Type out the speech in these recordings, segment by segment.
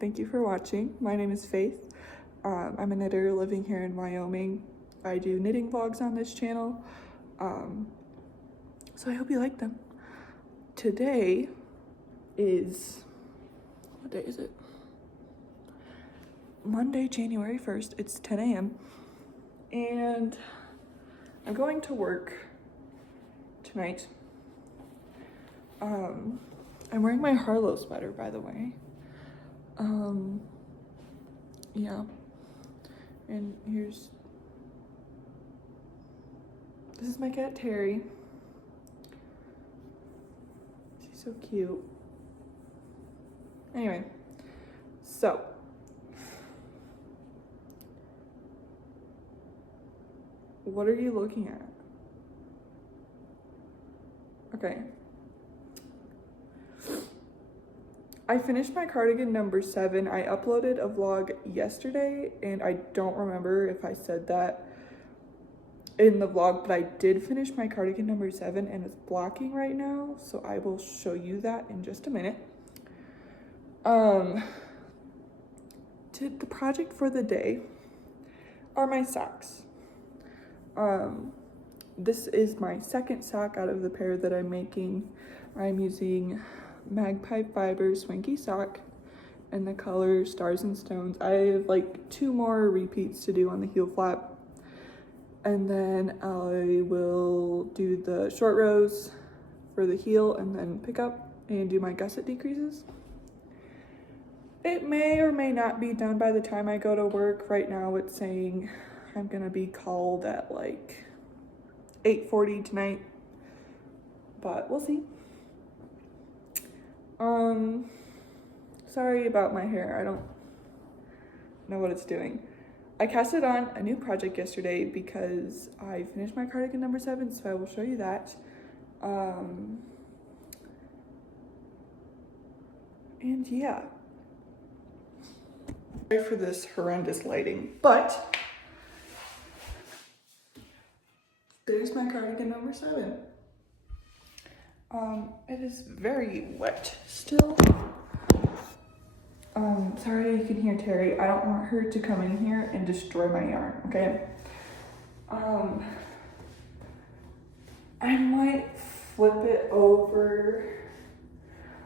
Thank you for watching. My name is Faith. I'm a knitter living here in Wyoming. I do knitting vlogs on this channel, so I hope you like them. Today is, what day is it? Monday, January 1st. It's 10 a.m. and I'm going to work tonight. I'm wearing my Harlow sweater, by the way. Yeah, and this is my cat Terry. She's so cute. Anyway, so what are you looking at? Okay. I finished my cardigan number 7. I uploaded a vlog yesterday and I don't remember if I said that in the vlog, but I did finish my cardigan number 7 and it's blocking right now, so I will show you that in just a minute. The project for the day are my socks. This is my second sock out of the pair that I'm making. I'm using Magpie Fiber Swanky sock and the color Stars and Stones. I have like 2 more repeats to do on the heel flap, and then I will do the short rows for the heel and then pick up and do my gusset decreases. It may or may not be done by the time I go to work. Right now it's saying I'm gonna be called at like 8:40 tonight, but we'll see. Sorry about my hair. I don't know what it's doing. I casted on a new project yesterday because I finished my cardigan number 7, so I will show you that. And yeah. Sorry for this horrendous lighting, but there's my cardigan number 7. It is very wet still. Sorry you can hear Terry. I don't want her to come in here and destroy my yarn, okay? I might flip it over.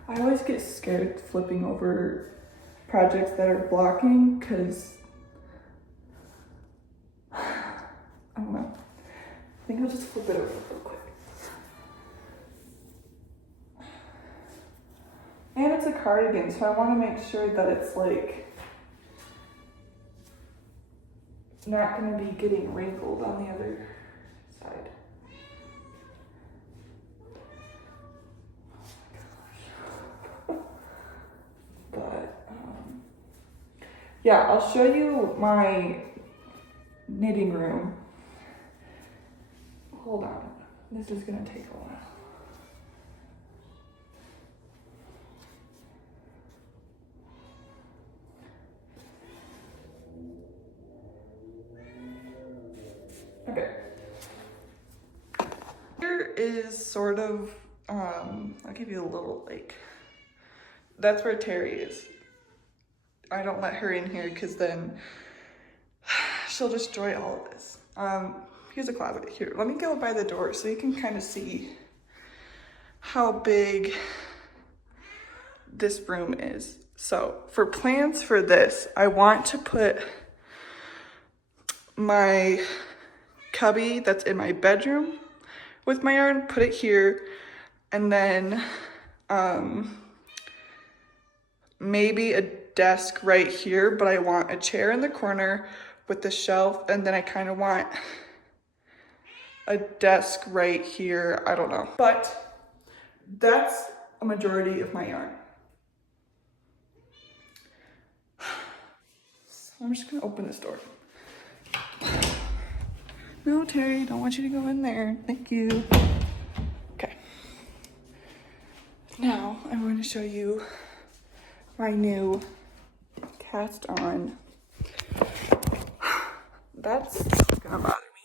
I always get scared flipping over projects that are blocking because I don't know. I think I'll just flip it over real quick. And it's a cardigan, so I want to make sure that it's like not going to be getting wrinkled on the other side. Oh my gosh. But yeah, I'll show you my knitting room. Hold on, this is going to take a while. Okay. Here is sort of, I'll give you a little, like, that's where Terry is. I don't let her in here because then she'll destroy all of this. Here's a closet here. Let me go by the door so you can kind of see how big this room is. So for plans for this, I want to put my cubby that's in my bedroom with my yarn, put it here, and then maybe a desk right here, but I want a chair in the corner with the shelf, and then I kind of want a desk right here. I don't know, but that's a majority of my yarn. So I'm just gonna open this door. No, Terry, don't want you to go in there. Thank you. Okay. Now I'm going to show you my new cast on. That's gonna bother me.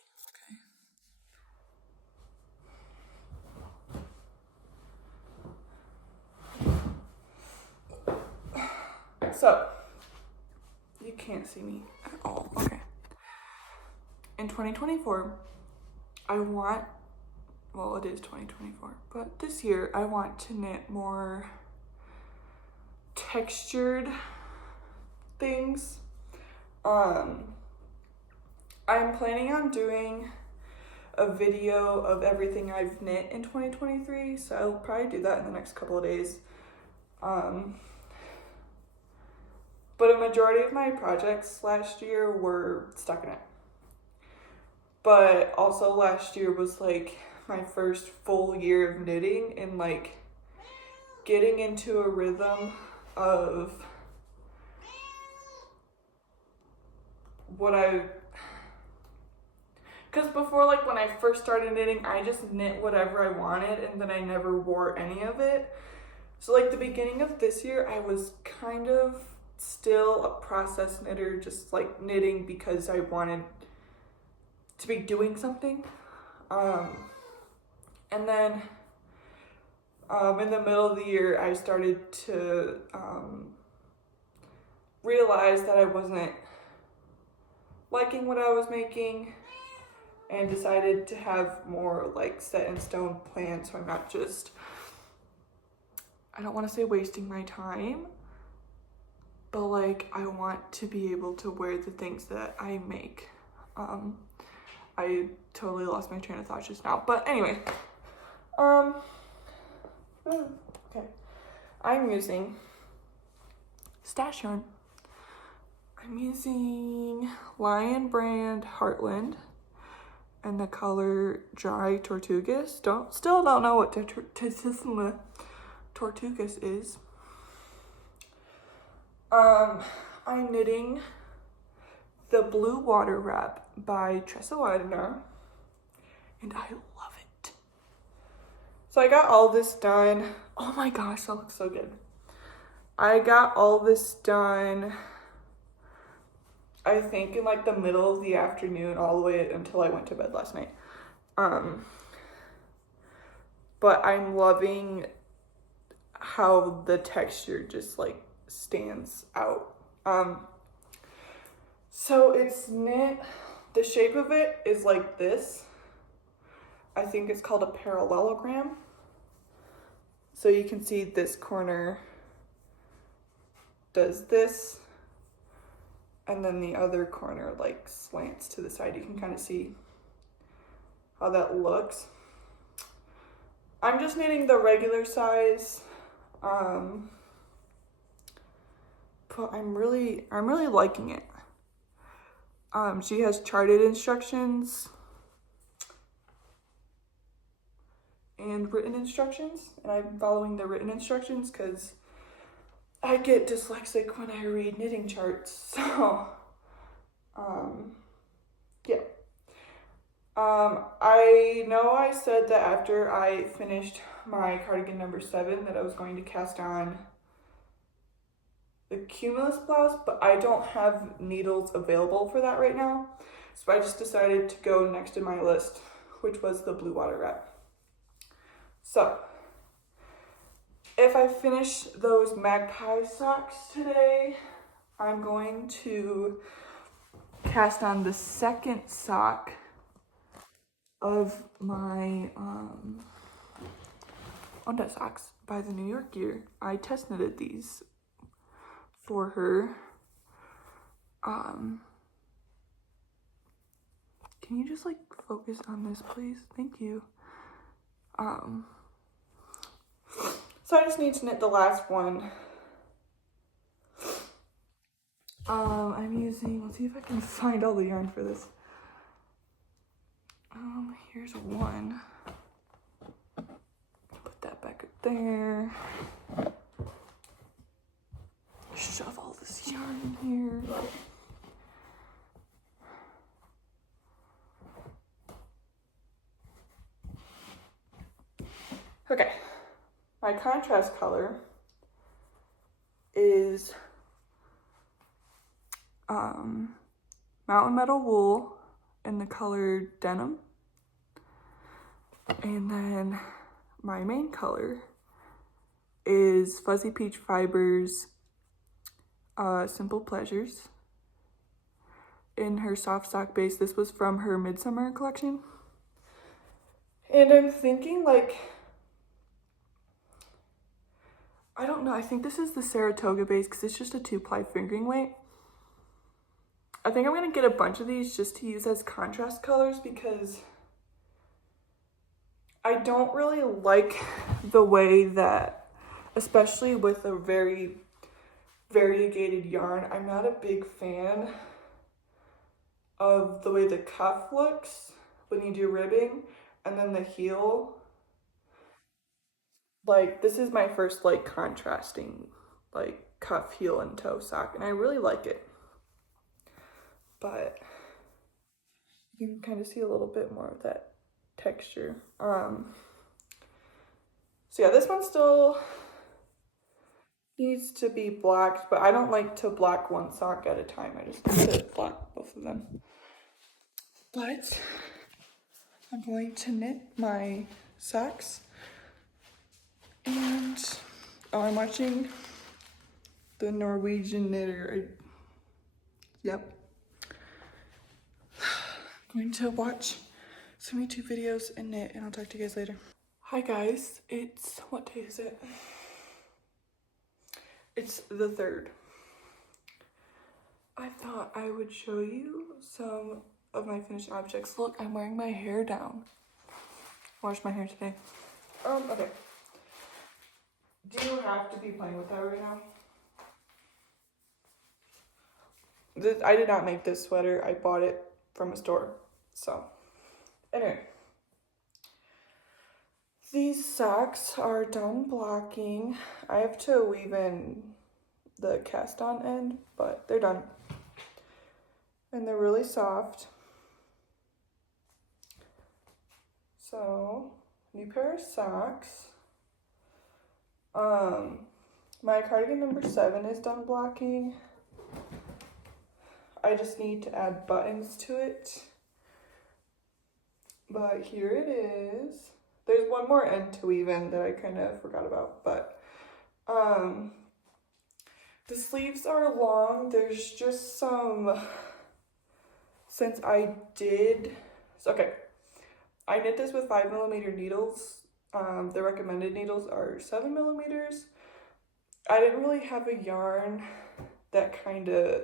Okay. So can't see me at all. Okay. In 2024, I want, well, it is 2024, but this year I want to knit more textured things. I'm planning on doing a video of everything I've knit in 2023, so I'll probably do that in the next couple of days. But a majority of my projects last year were stockinette. But also last year was like my first full year of knitting and like getting into a rhythm of what because before, like when I first started knitting, I just knit whatever I wanted and then I never wore any of it. So like the beginning of this year, I was kind of still a process knitter, just like knitting because I wanted to be doing something. And then in the middle of the year, I started to realize that I wasn't liking what I was making and decided to have more like set in stone plans, so I'm not just, I don't want to say wasting my time, but like I want to be able to wear the things that I make. I totally lost my train of thought just now, but anyway, okay, I'm using stash yarn. I'm using Lion brand Heartland and the color Dry Tortugas. Still don't know what Tortugas is. I'm knitting the Blue Water Wrap by Tressa Widener, and I love it. So I got all this done. Oh my gosh, that looks so good. I got all this done, I think in like the middle of the afternoon, all the way until I went to bed last night. But I'm loving how the texture just like stands out. So it's knit, the shape of it is like this. I think it's called a parallelogram. So you can see this corner does this, and then the other corner like slants to the side. You can kind of see how that looks. I'm just knitting the regular size, but I'm really liking it. She has charted instructions and written instructions, and I'm following the written instructions because I get dyslexic when I read knitting charts, so, yeah. I know I said that after I finished my cardigan number 7 that I was going to cast on the Cumulus blouse, but I don't have needles available for that right now, so I just decided to go next in my list, which was the Blue Water Wrap. So, if I finish those magpie socks today, I'm going to cast on the second sock of my Onda socks by the New York Gear. I test knitted these for her. Can you just like focus on this, please? Thank you. So I just need to knit the last one. I'm using, let's see if I can find all the yarn for this. Here's one. Put that back up there. Shove all this yarn in here. Okay, my contrast color is Mountain Meadow Wool in the color Denim. And then my main color is Fuzzy Peach Fibers Simple Pleasures in her soft sock base. This was from her midsummer collection. And I'm thinking like, I don't know, I think this is the Saratoga base because it's just a 2-ply fingering weight. I think I'm gonna get a bunch of these just to use as contrast colors because I don't really like the way that, especially with a very variegated yarn, I'm not a big fan of the way the cuff looks when you do ribbing, and then the heel. Like, this is my first like contrasting like cuff, heel, and toe sock, and I really like it. But you can kind of see a little bit more of that texture. So yeah, this one still needs to be blacked, but I don't like to black one sock at a time. I just like to black both of them. But I'm going to knit my socks. And I'm watching the Norwegian knitter. Yep. I'm going to watch some YouTube videos and knit, and I'll talk to you guys later. Hi guys, it's, what day is it? It's the 3rd. I thought I would show you some of my finished objects. Look, I'm wearing my hair down. I washed my hair today. Okay. Do you have to be playing with that right now? I did not make this sweater. I bought it from a store. So, anyway. These socks are done blocking. I have to weave in the cast on end, but they're done. And they're really soft. So, new pair of socks. My cardigan number 7 is done blocking. I just need to add buttons to it. But here it is. There's one more end to weave in that I kind of forgot about, but the sleeves are long. There's just some, since I knit this with 5mm needles. The recommended needles are 7mm. I didn't really have a yarn that kind of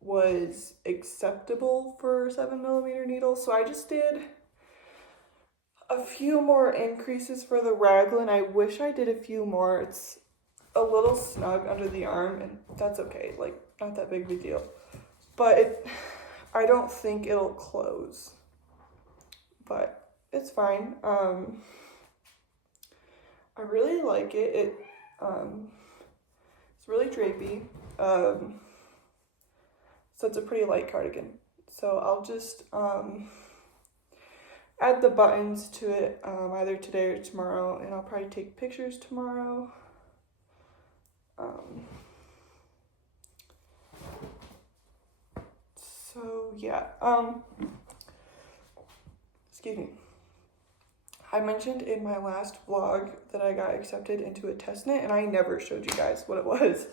was acceptable for 7mm needles, so I just did a few more increases for the raglan. I wish I did a few more. It's a little snug under the arm, and that's okay, like not that big of a deal, but I don't think it'll close, but it's fine. I really like it. It's really drapey. So it's a pretty light cardigan. So I'll just add the buttons to it either today or tomorrow, and I'll probably take pictures tomorrow. So yeah, excuse me. I mentioned in my last vlog that I got accepted into a test knit, and I never showed you guys what it was.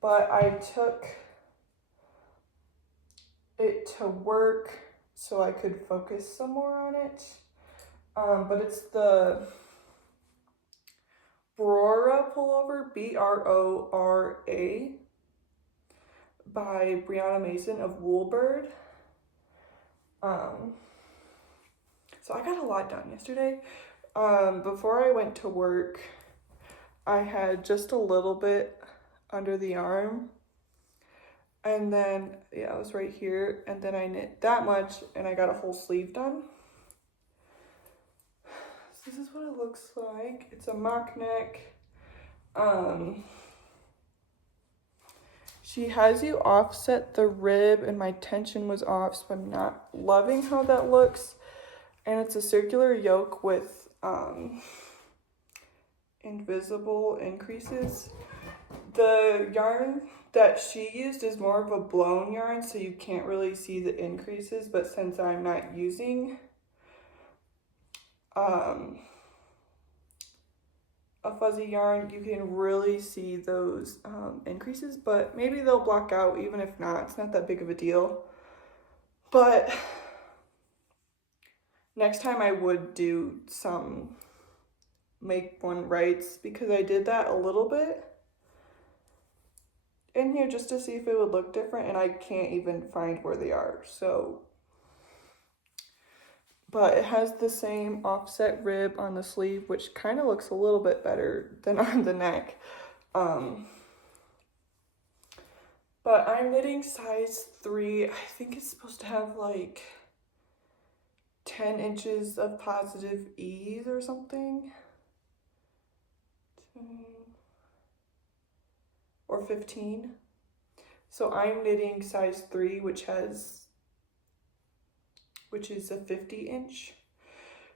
But I took it to work so I could focus some more on it. But it's the Brora pullover, B-R-O-R-A, by Brianna Mason of Woolbird. So I got a lot done yesterday. Before I went to work, I had just a little bit under the arm, and then yeah, it was right here, and then I knit that much and I got a whole sleeve done. So this is what it looks like. It's a mock neck. She has you offset the rib, and my tension was off, so I'm not loving how that looks. And it's a circular yoke with invisible increases. The yarn that she used is more of a blown yarn, so you can't really see the increases, but since I'm not using a fuzzy yarn, you can really see those increases, but maybe they'll block out. Even if not, it's not that big of a deal. But next time I would do some make one rights, because I did that a little bit in here just to see if it would look different, and I can't even find where they are. So, but it has the same offset rib on the sleeve, which kind of looks a little bit better than on the neck. But I'm knitting size 3. I think it's supposed to have like 10 inches of positive ease or something. Or 15. So I'm knitting size 3, which is a 50-inch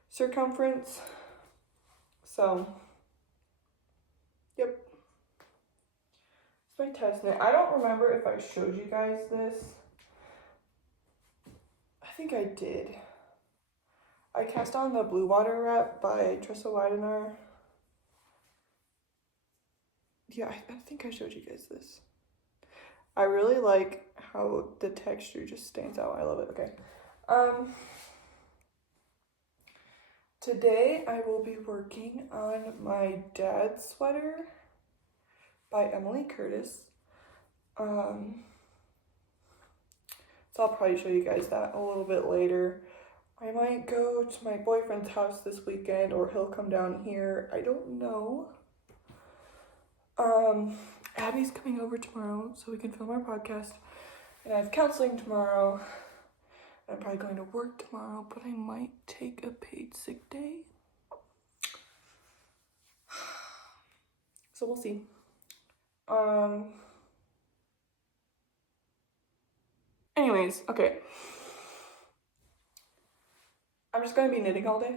circumference. So, yep. It's my test knit. I don't remember if I showed you guys this. I think I did. I cast on the Blue Water wrap by Tressa Weidener. Yeah, I think I showed you guys this. I really like how the texture just stands out. I love it. Okay. Today I will be working on my dad's sweater by Emily Curtis. So I'll probably show you guys that a little bit later. I might go to my boyfriend's house this weekend, or he'll come down here. I don't know. Abby's coming over tomorrow so we can film our podcast. And I have counseling tomorrow. I'm probably going to work tomorrow, but I might take a paid sick day. So we'll see. Anyways, okay. I'm just gonna be knitting all day.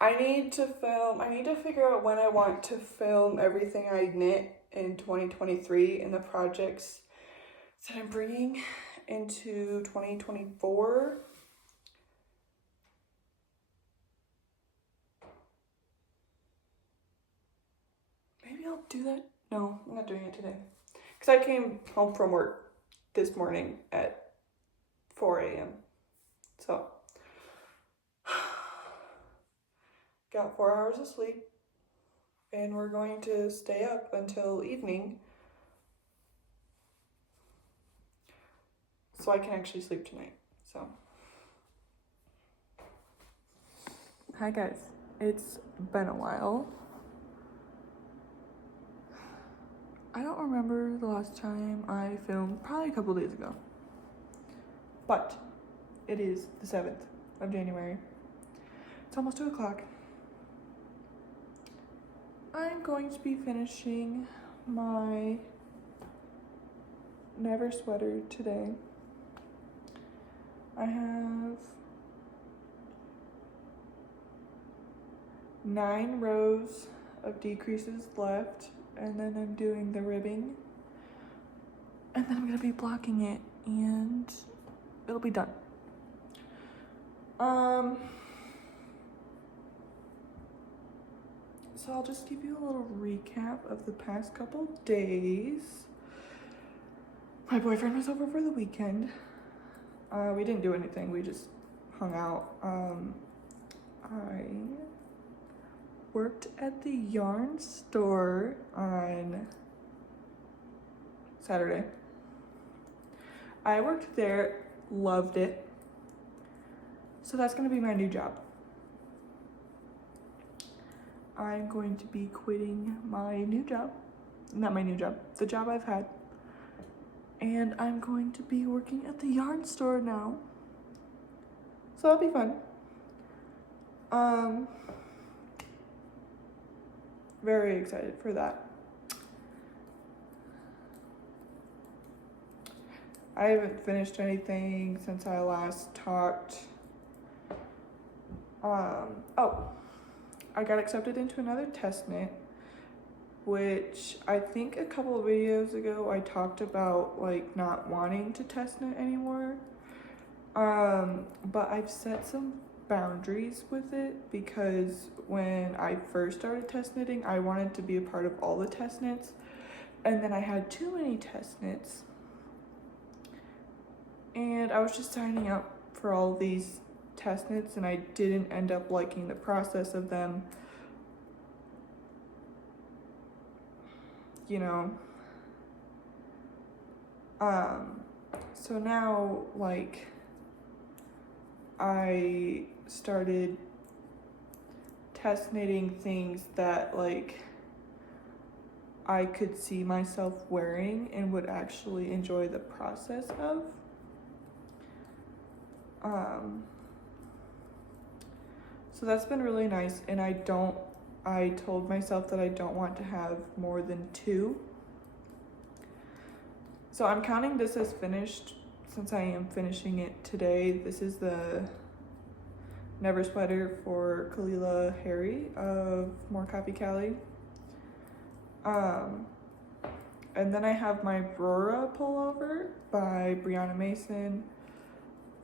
I need to figure out when I want to film everything I knit in 2023 and the projects that I'm bringing into 2024. Maybe I'll do that. No, I'm not doing it today. Because I came home from work this morning at 4 a.m. So, got 4 hours of sleep, and we're going to stay up until evening so I can actually sleep tonight. So, hi guys, it's been a while. I don't remember the last time I filmed, probably a couple days ago, but it is the 7th of January. It's almost 2 o'clock. I'm going to be finishing my Never sweater today. I have 9 rows of decreases left, and then I'm doing the ribbing, and then I'm gonna be blocking it, and it'll be done. So I'll just give you a little recap of the past couple days. My boyfriend was over for the weekend. We didn't do anything, we just hung out. I worked at the yarn store on Saturday. I worked there, loved it. So that's gonna be my new job. I'm going to be quitting my new job, not my new job, the job I've had. And I'm going to be working at the yarn store now. So that'll be fun. Very excited for that. I haven't finished anything since I last talked. I got accepted into another test knit, which I think a couple of videos ago I talked about like not wanting to test knit anymore. But I've set some boundaries with it, because when I first started test knitting, I wanted to be a part of all the test knits, and then I had too many test knits, and I was just signing up for all these test knits, and I didn't end up liking the process of them, you know. So now, like, I started test knitting things that, like, I could see myself wearing and would actually enjoy the process of. So that's been really nice, and I told myself that I don't want to have more than 2. So I'm counting this as finished since I am finishing it today. This is the Never sweater for Kalila Harry of More Copy Cali. And then I have my Brora pullover by Brianna Mason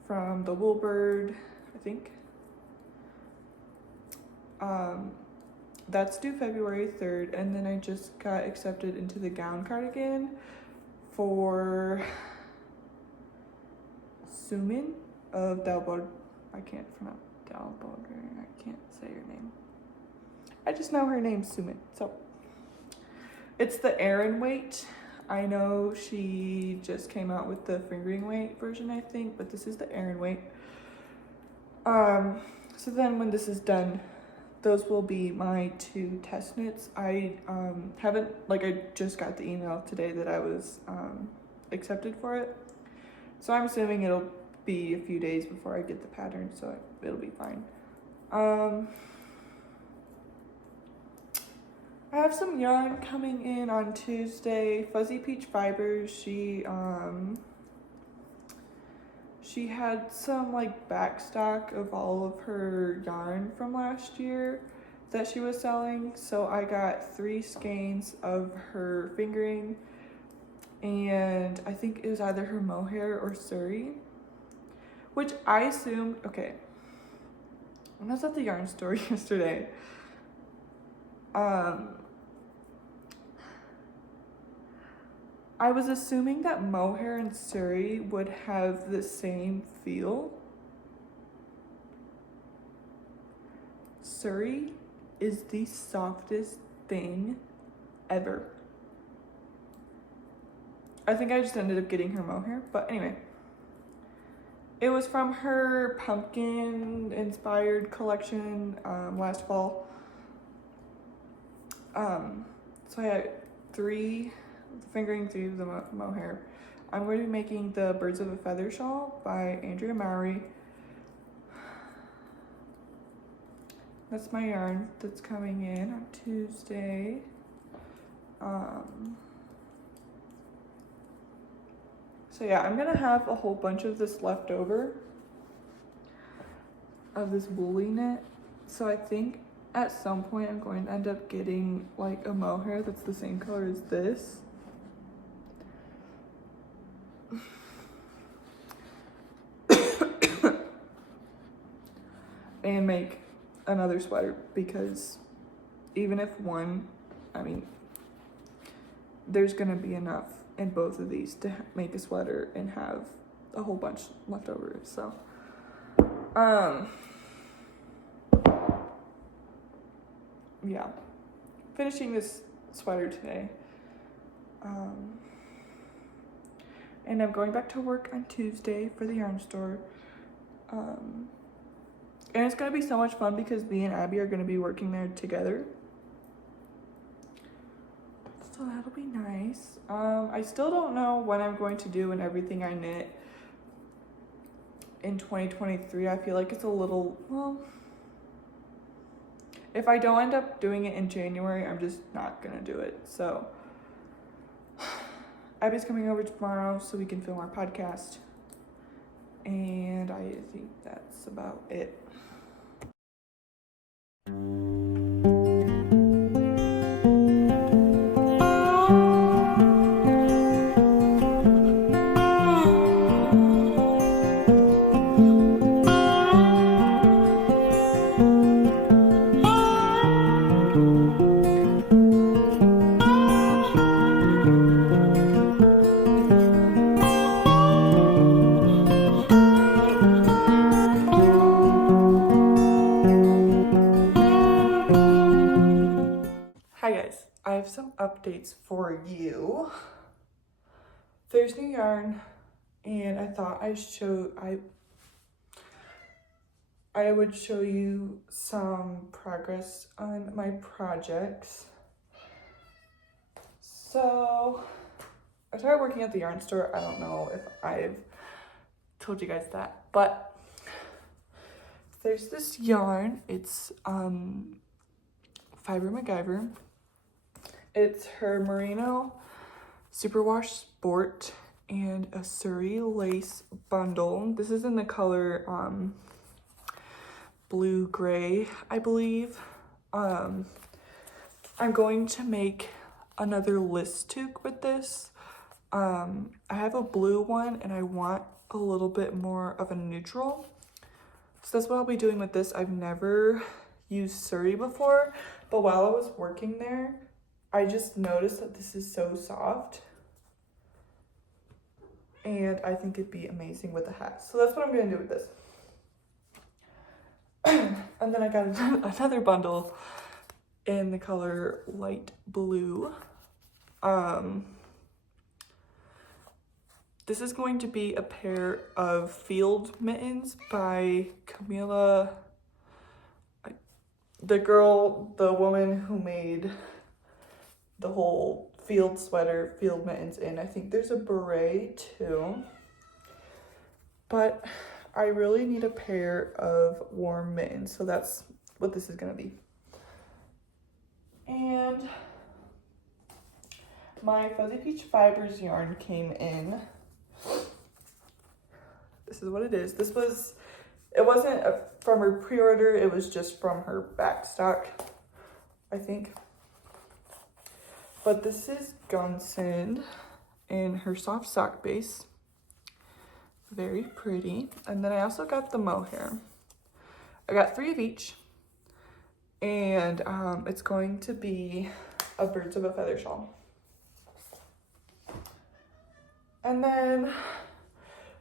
from the Woolbird, I think. That's due February 3rd, and then I just got accepted into the gown cardigan for Sumin of Dalbod. I can't pronounce Dalbod. I can't say her name. I just know her name's Sumin. So it's the Aran weight. I know she just came out with the fingering weight version, I think, but this is the Aran weight. So then when this is done, those will be my 2 test knits. I haven't, like, I just got the email today that I was accepted for it. So I'm assuming it'll be a few days before I get the pattern, so it'll be fine. I have some yarn coming in on Tuesday. Fuzzy Peach Fibers, she had some, like, back stock of all of her yarn from last year that she was selling. So I got 3 skeins of her fingering, and I think it was either her mohair or Surrey, which I assumed, okay, when I was at the yarn store yesterday, I was assuming that mohair and Surrey would have the same feel. Surrey is the softest thing ever. I think I just ended up getting her mohair, but anyway. It was from her pumpkin inspired collection last fall. So I had 3 fingering, 3 of the mohair. I'm going to be making the Birds of a Feather shawl by Andrea Mowry. That's my yarn that's coming in on Tuesday. So yeah, I'm gonna have a whole bunch of this left over, of this woolly knit. So I think at some point I'm going to end up getting, like, a mohair that's the same color as this. And make another sweater, because even if one, I mean, there's gonna be enough in both of these to make a sweater and have a whole bunch left over. So yeah, finishing this sweater today, and I'm going back to work on Tuesday for the yarn store, and it's gonna be so much fun because me and Abby are gonna be working there together. So that'll be nice. I still don't know what I'm going to do in everything I knit in 2023. I feel like it's a little, well, if I don't end up doing it in January, I'm just not gonna do it. So Abby's coming over tomorrow so we can film our podcast. And I think that's about it. updates for you. There's new yarn, and I thought I would show you some progress on my projects. So I started working at the yarn store. I don't know if I've told you guys that, but there's this yarn. It's Fiber MacGyver. It's her Merino Superwash Sport and a Surrey lace bundle. This is in the color blue gray, I believe. I'm going to make another list toque with this. I have a blue one and I want a little bit more of a neutral. So that's what I'll be doing with this. I've never used Surrey before, but while I was working there, I just noticed that this is so soft. And I think it'd be amazing with a hat. So that's what I'm gonna do with this. And then I got another bundle in the color light blue. This is going to be a pair of field mittens by Camila, the woman who made the whole field sweater, field mittens in. I think there's a beret too. But I really need a pair of warm mittens, so that's what this is gonna be. And my Fuzzy Peach Fibers yarn came in. This is what it is. It wasn't from her pre-order, it was just from her back stock, I think. But this is Gunson in her soft sock base. Very pretty. And then I also got the mohair. I got 3 of each. And it's going to be a birds of a feather shawl. And then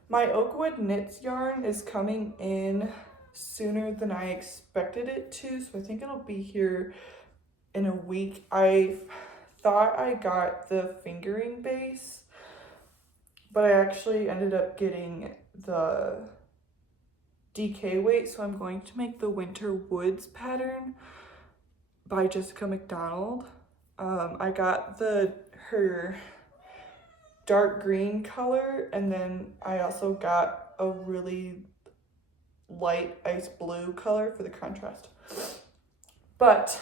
my Oakwood Knits yarn is coming in sooner than I expected it to. So I think it'll be here in a week. I thought I got the fingering base, but I actually ended up getting the DK weight, so I'm going to make the Winter Woods pattern by Jessica McDonald. I got her dark green color, and then I also got a really light ice blue color for the contrast. But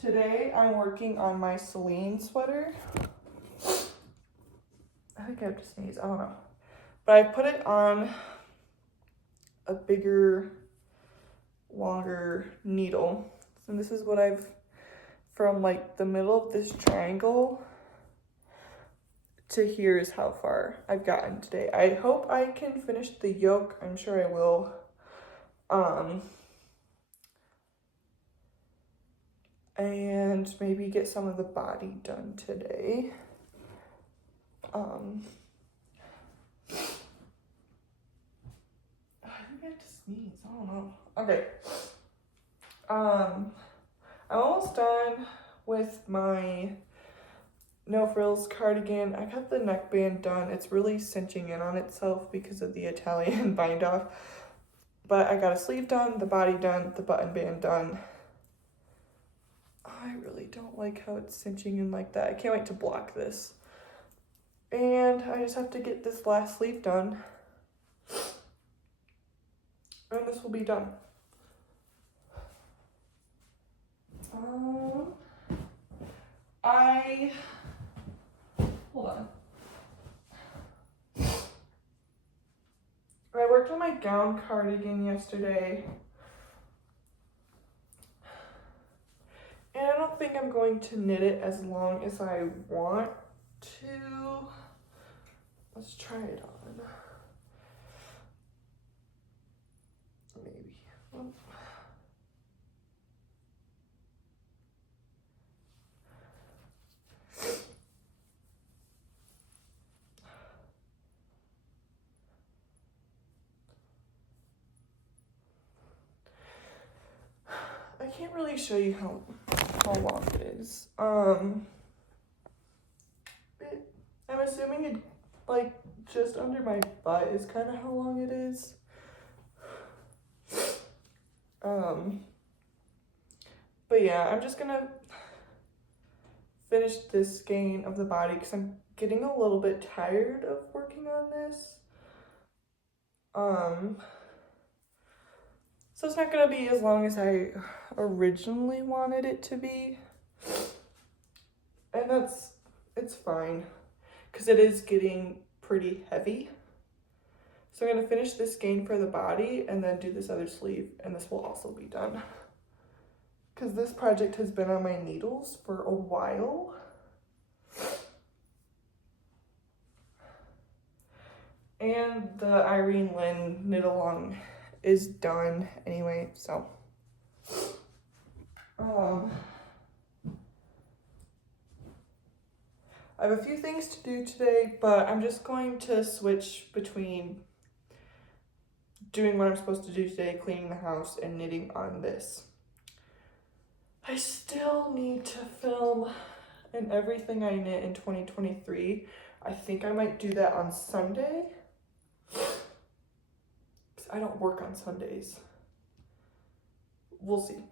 today I'm working on my Celine sweater. I think I have to sneeze, I don't know. But I put it on a bigger, longer needle. And this is what from like the middle of this triangle to here is how far I've gotten today. I hope I can finish the yoke. I'm sure I will. And maybe get some of the body done today. I think I have to sneeze. I don't know. Okay. I'm almost done with my no frills cardigan. I got the neckband done. It's really cinching in on itself because of the Italian bind off. But I got a sleeve done, the body done, the button band done. I really don't like how it's cinching in like that. I can't wait to block this. And I just have to get this last sleeve done. And this will be done. Hold on. I worked on my gown cardigan yesterday. And I don't think I'm going to knit it as long as I want to. Let's try it on. Maybe. Oh. I can't really show you how how long it is. I'm assuming it, like, just under my butt is kind of how long it is. But yeah, I'm just gonna finish this skein of the body because I'm getting a little bit tired of working on this. So it's not gonna be as long as I originally wanted it to be. And it's fine because it is getting pretty heavy. So I'm gonna finish this skein for the body and then do this other sleeve, and this will also be done. Because this project has been on my needles for a while. And the Irene Lynn knit along is done anyway, so. I have a few things to do today, but I'm just going to switch between doing what I'm supposed to do today, cleaning the house, and knitting on this. I still need to film an everything I knit in 2023. I think I might do that on Sunday. Because I don't work on Sundays. We'll see.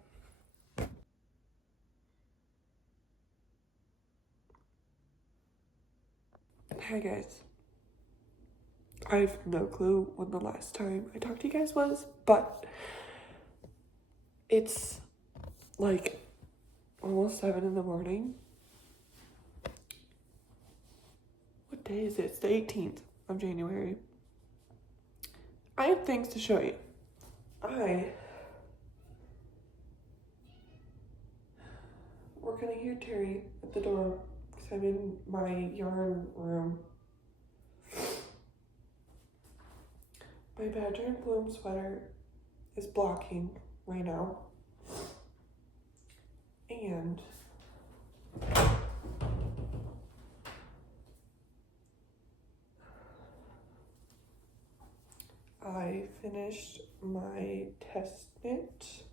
Hi guys. I have no clue when the last time I talked to you guys was, but it's like almost 7 in the morning. What day is it? It's the 18th of January. I have things to show you. We're gonna hear Terry at the door because I'm in my yarn room. My Badger and Bloom sweater is blocking right now. And I finished my test knit.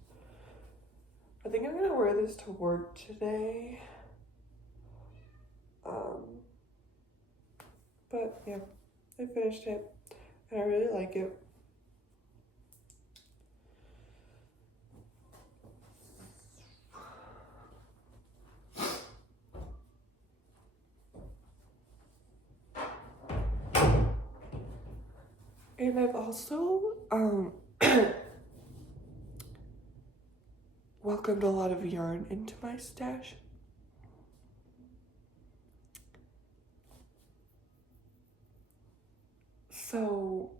I think I'm gonna wear this to work today. But yeah, I finished it and I really like it. And I've also welcomed a lot of yarn into my stash. So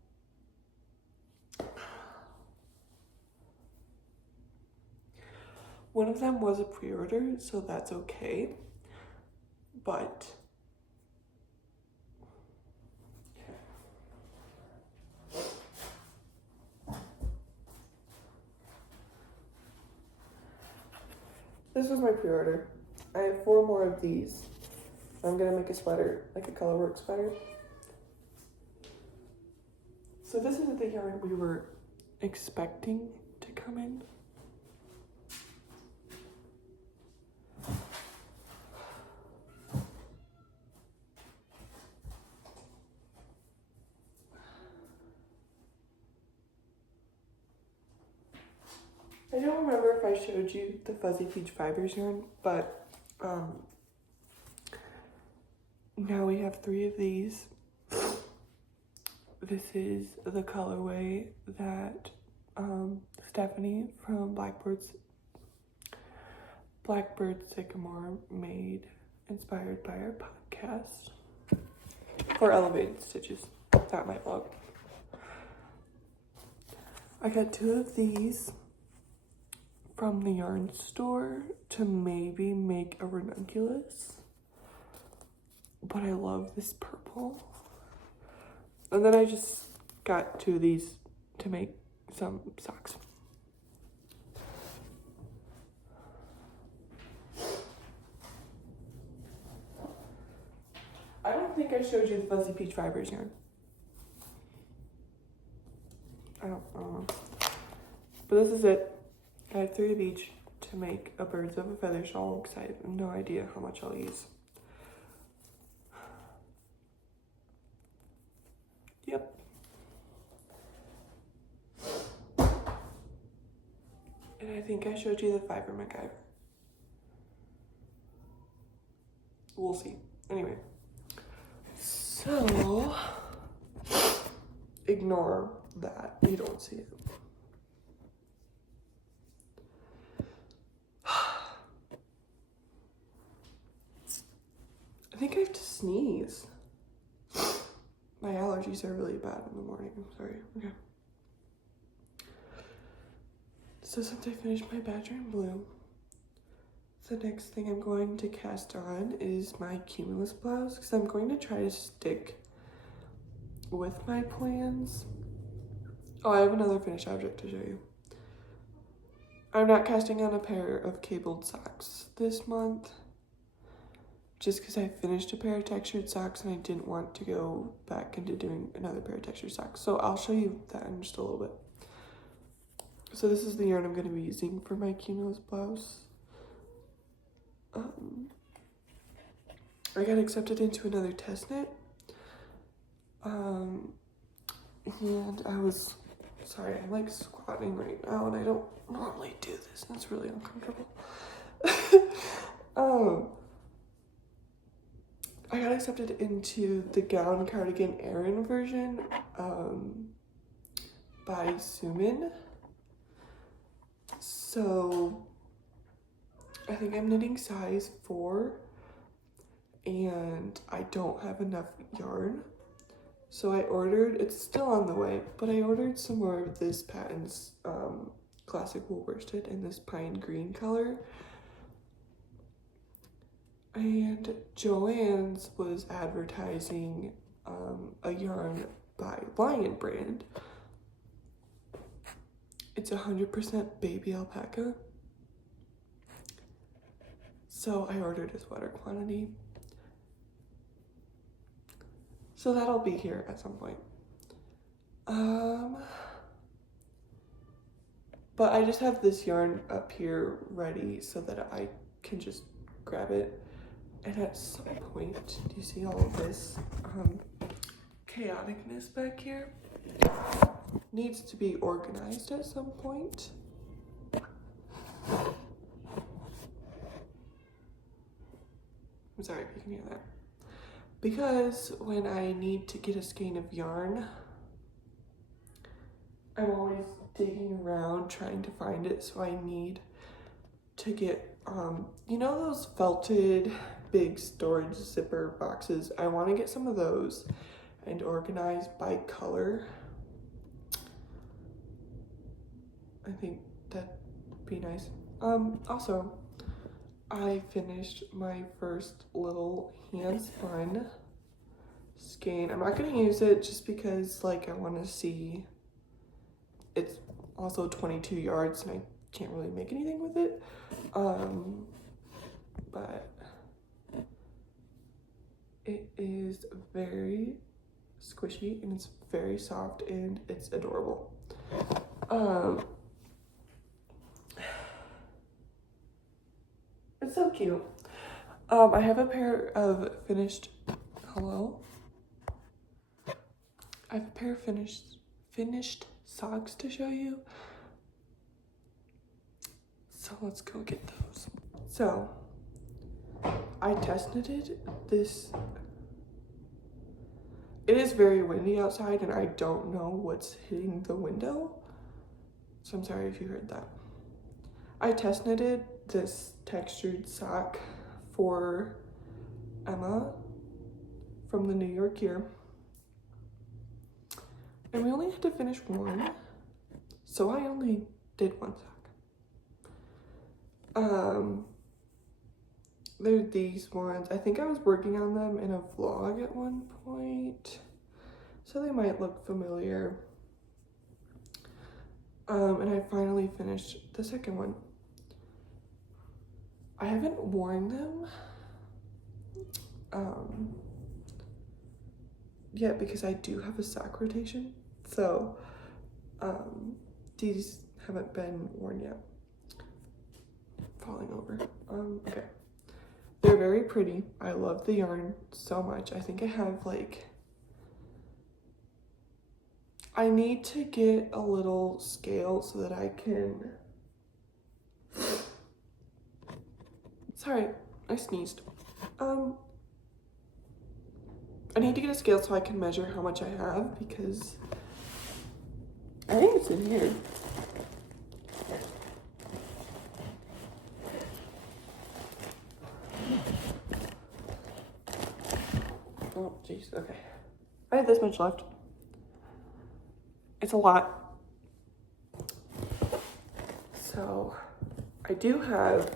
one of them was a pre-order, so that's okay. But this was my pre-order. I have 4 more of these. I'm gonna make a sweater, like a colorwork sweater. So this isn't the yarn we were expecting to come in. I don't remember if I showed you the Fuzzy Peach Fibers yarn, but now we have 3 of these. This is the colorway that Stephanie from Blackbird Sycamore made, inspired by our podcast for Elevated Stitches. That my vlog. I got 2 of these from the yarn store to maybe make a ranunculus, but I love this purple. And then I just got 2 of these to make some socks. I don't think I showed you the Fuzzy Peach Fibers yarn. I don't know. But this is it. I have 3 of each to to make a birds of a feather shawl because I have no idea how much I'll use. Yep. And I think I showed you the fiber MacGyver. We'll see. Anyway. So, ignore that. You don't see it. I think I have to sneeze. My allergies are really bad in the morning. I'm sorry. Okay. So since I finished my Badger in Blue, the next thing I'm going to cast on is my Cumulus blouse because I'm going to try to stick with my plans. Oh, I have another finished object to show you. I'm not casting on a pair of cabled socks this month just because I finished a pair of textured socks and I didn't want to go back into doing another pair of textured socks. So I'll show you that in just a little bit. So this is the yarn I'm going to be using for my Cumulus blouse. I got accepted into another test knit. And I was, sorry, I'm like squatting right now and I don't normally do this and it's really uncomfortable. I got accepted into the gown cardigan Aran version by Sumin. So I think I'm knitting size 4 and I don't have enough yarn. So I ordered, it's still on the way, but I ordered some more of this Patton's classic wool worsted in this pine green color. And Joann's was advertising a yarn by Lion brand. It's 100% baby alpaca. So I ordered a sweater quantity. So that'll be here at some point. But I just have this yarn up here ready so that I can just grab it. And at some point, do you see all of this chaoticness back here? Needs to be organized at some point. I'm sorry if you can hear that. Because when I need to get a skein of yarn, I'm always digging around trying to find it, so I need to get, you know those felted big storage zipper boxes? I want to get some of those and organize by color. I think that'd be nice. Also, I finished my first little hand spun skein. I'm not gonna use it just because like I want to see. It's also 22 yards and I can't really make anything with it. But it is very squishy and it's very soft and it's adorable. It's so cute. I have a pair of finished, I have a pair of finished socks to show you. So let's go get those. So I test knitted this. It is very windy outside and I don't know what's hitting the window. So I'm sorry if you heard that. I test knitted this textured sock for Emma from the New York Year. And we only had to finish one. So I only did one sock. They're these ones. I think I was working on them in a vlog at one point, so they might look familiar. And I finally finished the second one. I haven't worn them yet because I do have a sock rotation, so these haven't been worn yet. falling over. Okay. They're very pretty. I love the yarn so much. I think I have like, I need to get a little scale so that I can, sorry, I sneezed. I need to get a scale so I can measure how much I have, because I think it's in here. Oh, jeez, okay. I have this much left. It's a lot. So, I do have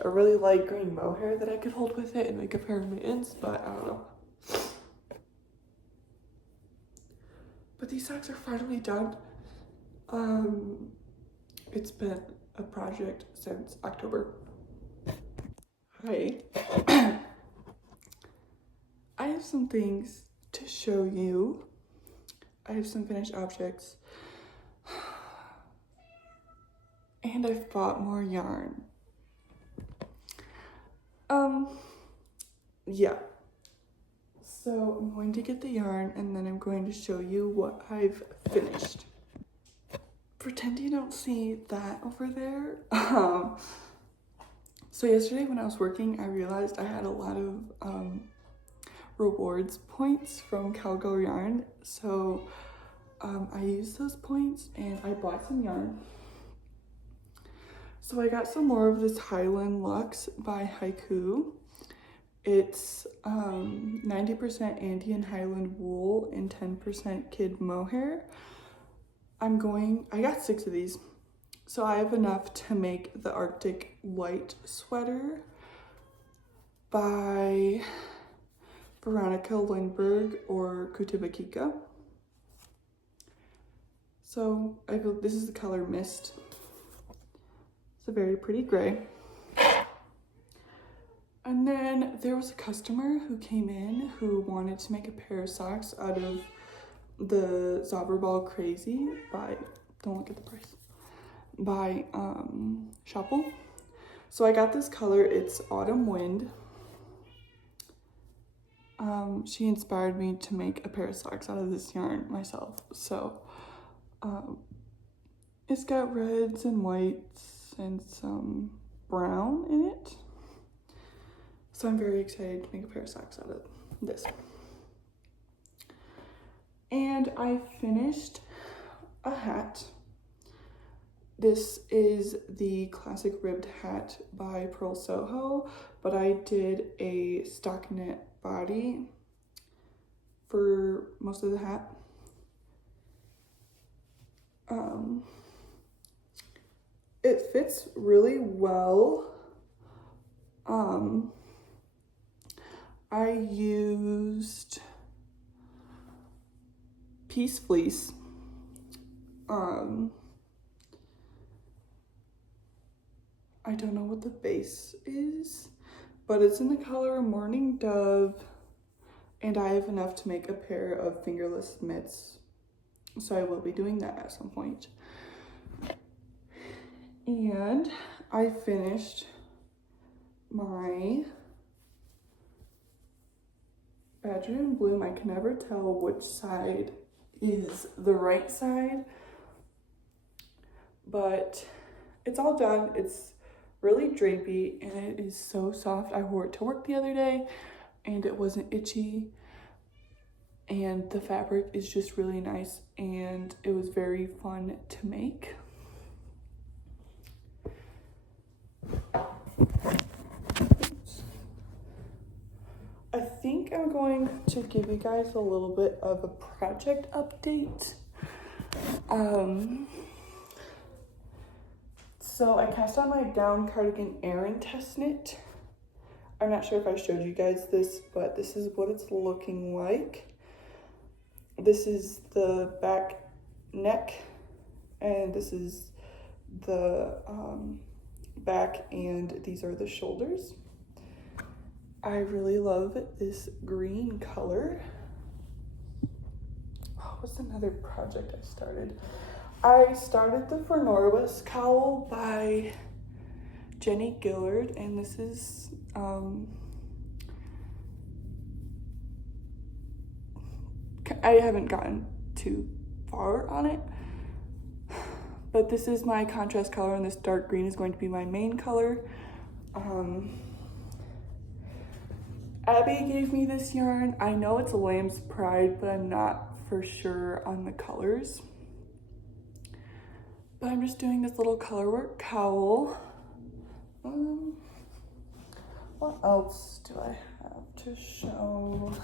a really light green mohair that I could hold with it and make a pair of mittens, but I don't know. But these socks are finally done. It's been a project since October. Hi. I have some things to show you. I have some finished objects. And I've bought more yarn. Yeah. So I'm going to get the yarn and then I'm going to show you what I've finished. Pretend you don't see that over there. So yesterday when I was working, I realized I had a lot of rewards points from Cowgirl Yarn. So I used those points and I bought some yarn. So I got some more of this Highland Luxe by Haiku. It's 90% Andean Highland wool and 10% kid mohair. I got 6 of these. So I have enough to make the Arctic White sweater by Veronica Lindbergh or Kutubakika. So this is the color Mist. It's a very pretty gray. And then there was a customer who came in who wanted to make a pair of socks out of the Zauberball Crazy by, don't look at the price, by Shopple. So I got this color, it's Autumn Wind. She inspired me to make a pair of socks out of this yarn myself. So it's got reds and whites and some brown in it. So I'm very excited to make a pair of socks out of this. And I finished a hat. This is the classic ribbed hat by Pearl Soho, but I did a stockinette body for most of the hat. It fits really well. I used Peace Fleece. I don't know what the base is, but it's in the color Morning Dove, and I have enough to make a pair of fingerless mitts, so I will be doing that at some point. And I finished my Badger and Bloom. I can never tell which side is the right side, but it's all done. It's really drapey and it is so soft. I wore it to work the other day and it wasn't itchy, and the fabric is just really nice and it was very fun to make. I think I'm going to give you guys a little bit of a project update. So I cast on my down cardigan Aran test knit. I'm not sure if I showed you guys this, but this is what it's looking like. This is the back neck, and this is the back, and these are the shoulders. I really love this green color. Oh, what's another project I started? I started the Fornoribus cowl by Jenny Gillard, and this is I haven't gotten too far on it, but this is my contrast color, and this dark green is going to be my main color. Abby gave me this yarn. I know it's Lamb's Pride, but I'm not for sure on the colors. But I'm just doing this little colorwork cowl. What else do I have to show?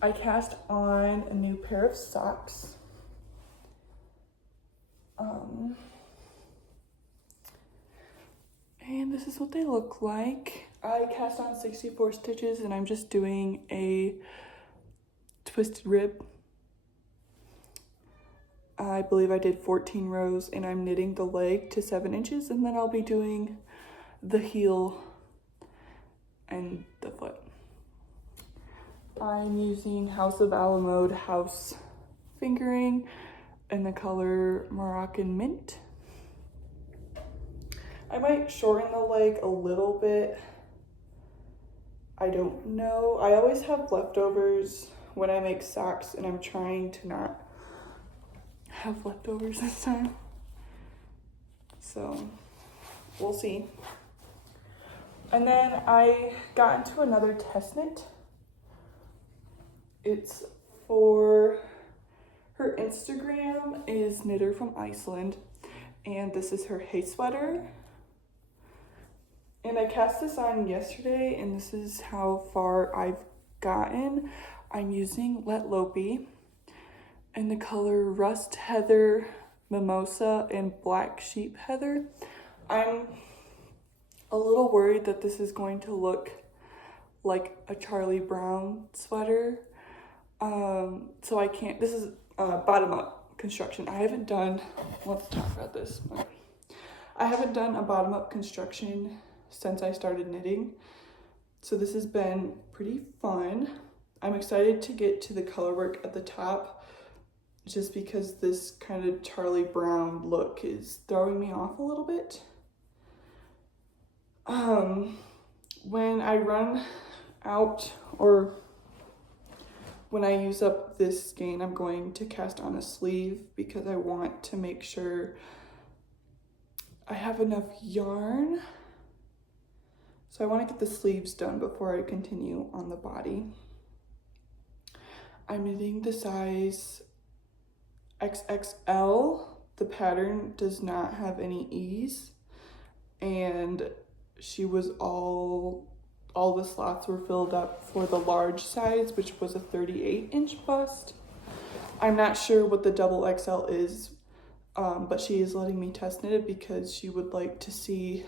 I cast on a new pair of socks. And this is what they look like. I cast on 64 stitches, and I'm just doing a twisted rib. I believe I did 14 rows, and I'm knitting the leg to 7 inches, and then I'll be doing the heel and the foot. I'm using House of Alamode house fingering in the color Moroccan Mint. I might shorten the leg a little bit. I don't know. I always have leftovers when I make socks, and I'm trying to not have leftovers this time. So we'll see. And then I got into another test knit. It's for her Instagram is Knitter from Iceland, and this is her hay sweater. And I cast this on yesterday, and this is how far I've gotten. I'm using Let Lopey in the color Rust Heather, Mimosa, and Black Sheep Heather. I'm a little worried that this is going to look like a Charlie Brown sweater. So I can't, this is bottom up construction. I haven't done, let's talk about this. I haven't done a bottom up construction since I started knitting. So this has been pretty fun. I'm excited to get to the color work at the top, just because this kind of Charlie Brown look is throwing me off a little bit. When I run out, or when I use up this skein, I'm going to cast on a sleeve, because I want to make sure I have enough yarn. So I want to get the sleeves done before I continue on the body. I'm knitting the size XXL. The pattern does not have any ease, and she was all the slots were filled up for the large size, which was a 38-inch bust. I'm not sure what the double XL is, but she is letting me test knit it because she would like to see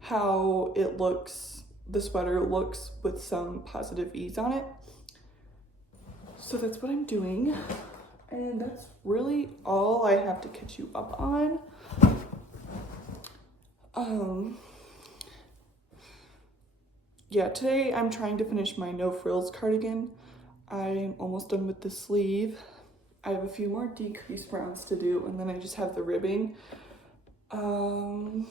how it looks, the sweater looks with some positive ease on it. So that's what I'm doing, and that's really all I have to catch you up on. Yeah, today I'm trying to finish my no frills cardigan. I'm almost done with the sleeve. I have a few more decrease rounds to do, and then I just have the ribbing. And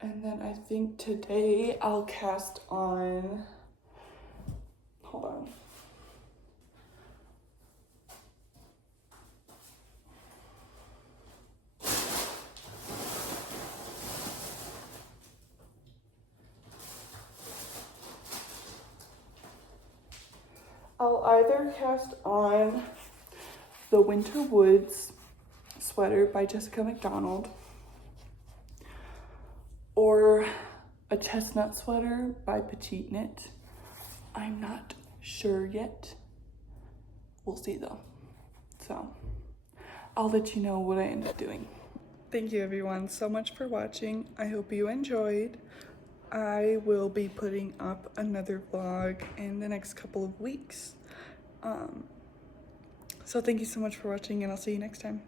then I think today I'll cast on, hold on. I'll either cast on the Winter Woods sweater by Jessica McDonald, or a chestnut sweater by Petite Knit. I'm not sure yet. We'll see though. So I'll let you know what I end up doing. Thank you everyone so much for watching. I hope you enjoyed. I will be putting up another vlog in the next couple of weeks. So thank you so much for watching, and I'll see you next time.